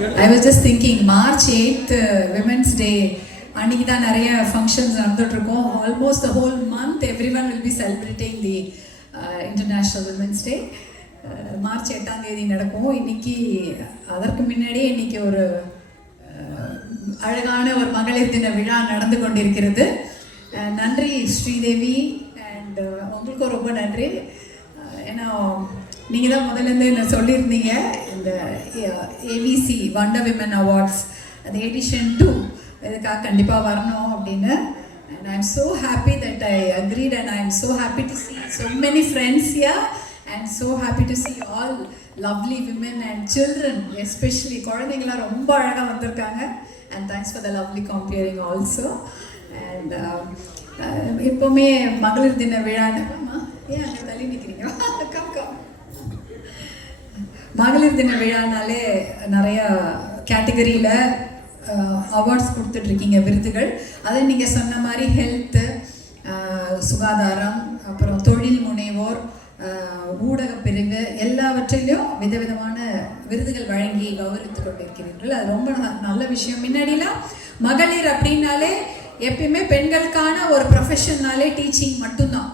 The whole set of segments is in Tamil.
I was just thinking, March 8th, Women's Day, அன்றைக்கி தான் நிறைய ஃபங்க்ஷன்ஸ் நடந்துகிட்ருக்கோம். Almost the whole month every one will be celebrating the international women's day. March 8 நடக்கும். இன்றைக்கி அதற்கு முன்னாடியே இன்றைக்கி ஒரு அழகான ஒரு மகளிர் தின விழா நடந்து கொண்டிருக்கிறது. நன்றி ஸ்ரீதேவி, அண்ட் உங்களுக்கும் ரொம்ப நன்றி. ஏன்னா நீங்கள் தான் முதலேருந்து என்ன சொல்லியிருந்தீங்க, இந்த ஏவிசி வண்டர் விமன் அவார்ட்ஸ் அது எடிஷன் 2 இதுக்காக கண்டிப்பாக வரணும் அப்படின்னு. And I'm so happy that I agreed, and I'm so happy to see so many friends here, and so happy to see all lovely women and children, especially குழந்தைங்களாம் ரொம்ப அழகாக வந்திருக்காங்க. And thanks for the lovely comparing also. And எப்போவுமே மகளிர் தின விழான்னு ஏன் அங்கே தள்ளி நிற்கிறீங்க? மகளிர் தின விழானாலே நிறையா கேட்டகரியில் அவார்ட்ஸ் கொடுத்துட்ருக்கீங்க, விருதுகள். அதை நீங்கள் சொன்ன மாதிரி ஹெல்த்து, சுகாதாரம், அப்புறம் தொழில் முனைவோர், ஊடக பிரிவு, எல்லாவற்றிலையும் விதவிதமான விருதுகள் வழங்கி கௌரவித்து கொண்டிருக்கிறீர்கள். அது ரொம்ப நல்ல விஷயம். முன்னாடிலாம் மகளிர் அப்படின்னாலே எப்பயுமே பெண்களுக்கான ஒரு ப்ரொஃபஷன்னாலே டீச்சிங் மட்டும்தான்,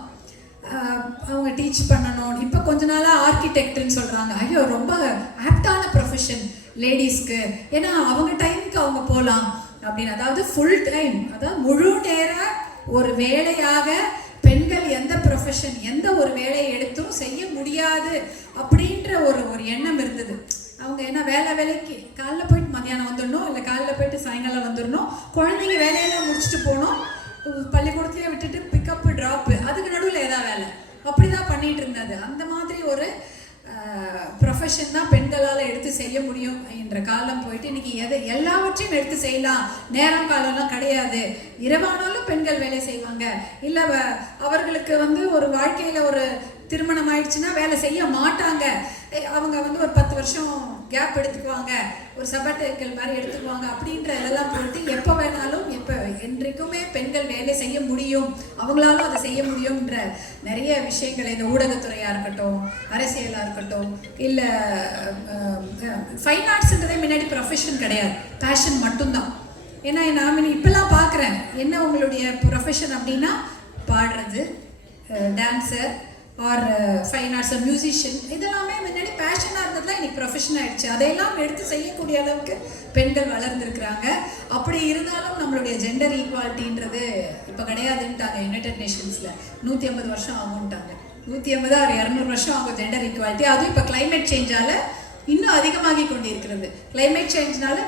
அவங்க டீச் பண்ணணும். இப்போ கொஞ்ச நாளாக ஆர்கிடெக்ட்னு சொல்கிறாங்க. ஐயோ, ரொம்ப ஆப்டான ப்ரொஃபஷன் லேடிஸ்க்கு, ஏன்னா அவங்க டைமுக்கு அவங்க போகலாம் அப்படின்னு. அதாவது ஃபுல் டைம், அதாவது முழு நேர ஒரு வேலையாக பெண்கள் எந்த ப்ரொஃபஷன், எந்த ஒரு வேலையை எடுத்தும் செய்ய முடியாது அப்படின்ற ஒரு எண்ணம் இருந்தது. அவங்க என்ன வேலைக்கு காலைல போயிட்டு மத்தியானம் வந்துடணும், இல்லை காலைல போயிட்டு சாயங்காலம் வந்துடணும், குழந்தைங்க வேலையெல்லாம் முடிச்சுட்டு போகணும், பள்ளிக்கூடத்துலேயே விட்டுட்டு பிக்கப்பு ட்ராப்பு, அதுக்கு நடுவில் ஏதாவது வேலை, அப்படி தான் பண்ணிகிட்டு இருந்தது. அந்த மாதிரி ஒரு ப்ரொஃபஷன் தான் பெண்களால் எடுத்து செய்ய முடியும் என்ற காலம் போயிட்டு இன்றைக்கி எல்லாவற்றையும் எடுத்து செய்யலாம், நேரம் காலம்லாம் கிடையாது. இரவானாலும் பெண்கள் வேலை செய்வாங்க. இல்லை அவர்களுக்கு ஒரு வாழ்க்கையில் ஒரு திருமணம் ஆயிடுச்சுன்னா வேலை செய்ய மாட்டாங்க. அவங்க ஒரு 10 வருஷம் கேப் எடுத்துக்குவாங்க, ஒரு சபட்டைக்கல் மாதிரி எடுத்துக்குவாங்க. அப்படின்ற இதெல்லாம் பொறுத்து எப்போ வேணாலும் என்றைக்குமே பெண்கள் வேலை செய்ய முடியும், அவங்களாலும் அதை செய்ய முடியும்ன்ற நிறைய விஷயங்கள் இந்த ஊடகத்துறையாக இருக்கட்டும், அரசியலாக இருக்கட்டும், இல்லை ஃபைன் ஆர்ட்ஸ்ன்றதே முன்னாடி ப்ரொஃபஷன் கிடையாது, பேஷன் மட்டும்தான். ஏன்னா நான் இப்போல்லாம் பார்க்குறேன், என்ன உங்களுடைய ப்ரொஃபஷன் அப்படின்னா பாடுறது, dancer or fine arts, musician, இதெல்லாமே முன்னாடி பேஷனாக இருந்ததுலாம் இன்னைக்கு ப்ரொஃபஷன் ஆகிடுச்சு. அதையெல்லாம் எடுத்து செய்யக்கூடிய அளவுக்கு பெண்கள் வளர்ந்துருக்குறாங்க. அப்படி இருந்தாலும் நம்மளுடைய ஜெண்டர் ஈக்குவாலிட்டின்றது இப்போ கிடையாதுன்ட்டாங்க யுனைடெட் நேஷன்ஸில். 150 வருஷம் ஆகும்ட்டாங்க. 150 or 200 வருஷம் ஆகும் ஜெண்டர் ஈக்குவாலிட்டி. அதுவும் இப்போ கிளைமேட் சேஞ்சால் இன்னும் அதிகமாகி கொண்டு இருக்கிறது. கிளைமேட் சேஞ்ச்னால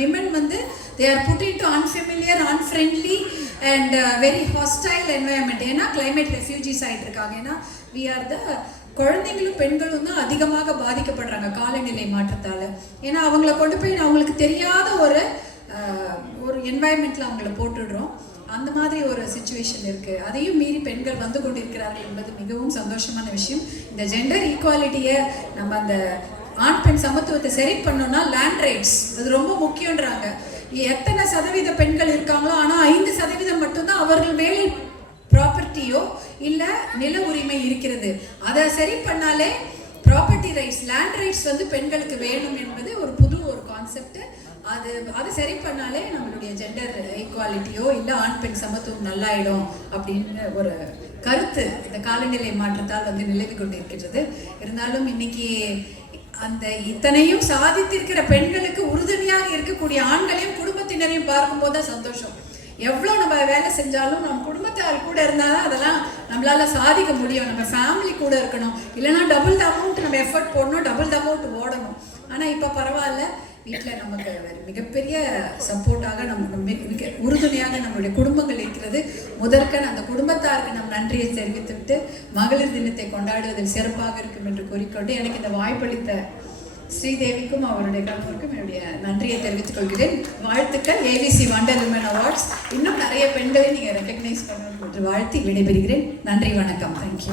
women they are put into unfamiliar, unfriendly and very hostile environment. ஏன்னா கிளைமேட் ரெஃப்யூஜிஸ் ஆகிட்டு இருக்காங்க. ஏன்னா வி ஆர் த குழந்தைங்களும் பெண்களும் தான் அதிகமாக பாதிக்கப்படுறாங்க காலநிலை மாற்றத்தால். ஏன்னா அவங்கள கொண்டு போய் அவங்களுக்கு தெரியாத ஒரு என்வாயன்மெண்ட்டில் அவங்கள போட்டுடுறோம். அந்த மாதிரி ஒரு சிச்சுவேஷன் இருக்குது. அதையும் மீறி பெண்கள் வந்து கொண்டிருக்கிறார்கள் என்பது மிகவும் சந்தோஷமான விஷயம். இந்த ஜெண்டர் ஈக்குவாலிட்டியை நம்ம அந்த ஆண் பெண் சமத்துவத்தை சரி பண்ணோம்னா லேண்ட் ரைட்ஸ் அது ரொம்ப முக்கியன்றாங்க. எத்தனை சதவீத பெண்கள் இருக்காங்களோ, ஆனால் 5% மட்டும்தான் அவர்கள் மேலே ப்ராப்பர்ட்டியோ இல்லை நில உரிமை இருக்கிறது. அதை சரி பண்ணாலே ப்ராப்பர்ட்டி ரைட்ஸ், லேண்ட் ரைட்ஸ் பெண்களுக்கு வேணும் என்பது ஒரு கான்செப்ட். அது சரி பண்ணாலே நம்மளுடைய ஜெண்டர் ஈக்குவாலிட்டியோ இல்லை ஆண் பெண் சமத்துவம் நல்லாயிடும் அப்படின்னு ஒரு கருத்து இந்த காலநிலை மாற்றத்தால் நிலவி கொண்டிருக்கிறது. இருந்தாலும் இன்னைக்கு அந்த இத்தனையும் சாதித்திருக்கிற பெண்களுக்கு உறுதுணையாக இருக்கக்கூடிய ஆண்களையும் குடும்பத்தினரையும் பார்க்கும்போது தான் சந்தோஷம். எவ்வளோ நம்ம வேலை செஞ்சாலும் நம்ம குடும்பத்தார் கூட இருந்தால் தான் அதெல்லாம் நம்மளால் சாதிக்க முடியும். நம்ம ஃபேமிலி கூட இருக்கணும், இல்லைனா டபுள் த அமௌண்ட் நம்ம எஃபர்ட் போடணும், டபுள் த அமௌண்ட் ஓடணும். ஆனால் இப்போ பரவாயில்ல, வீட்டில் நமக்கு மிகப்பெரிய சப்போர்ட்டாக மிக உறுதுணையாக நம்மளுடைய குடும்பங்கள் இருக்கிறது. முதற்கன் அந்த குடும்பத்தாருக்கு நம் நன்றியை தெரிவித்துவிட்டு மகளிர் தினத்தை கொண்டாடுவதில் சிறப்பாக இருக்கும் என்று கூறிக்கொண்டு எனக்கு இந்த வாய்ப்பளித்த ஸ்ரீதேவிக்கும் அவருடைய கணவருக்கும் என்னுடைய நன்றியை தெரிவித்துக் கொள்கிறேன். வாழ்த்துக்கள். ஏவிசி வண்டர் விமன் அவார்ட்ஸ் இன்னும் நிறைய பெண்களை நீங்கள் ரெக்கக்னைஸ் பண்ணணும் என்று வாழ்த்தி விடைபெறுகிறேன். நன்றி, வணக்கம். தேங்க்யூ.